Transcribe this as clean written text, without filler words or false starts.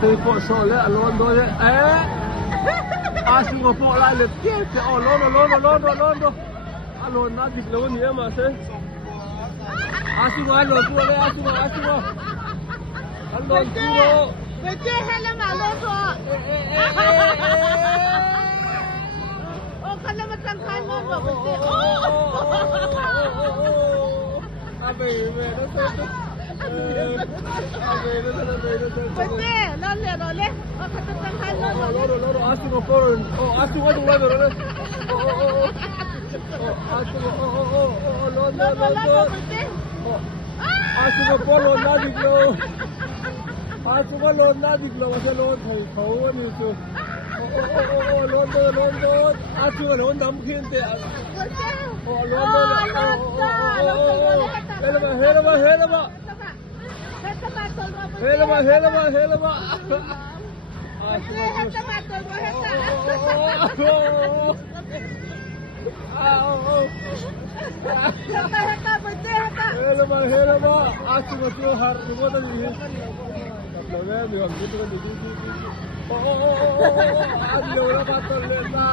tôi po so le alon do le asu ko po la le ke o londo alon na dik lo ni ma se asu ko alon tu le asu ko alon tu lo Bete hele malo to. Oh, kana matangkan mo ba bete? Abe me no to Bete, lole. Oh, kana matangkan mo. Loro, asu ko po. Oh, asu ko do lo. Lolo, bete. Asu ko po lo na dik lo. Asu ko lo na dik lo sa lo thai khau ni tu. Londo. Asu ko lo nam khin te. Bete. Londo. Helama. Helama. Bete, heta matol mo heta. Heta, bete, heta. Helama. Asu ko tu har mo ta ni. Kapla me mi hom gitu kan di. Aduh, ora patol le na.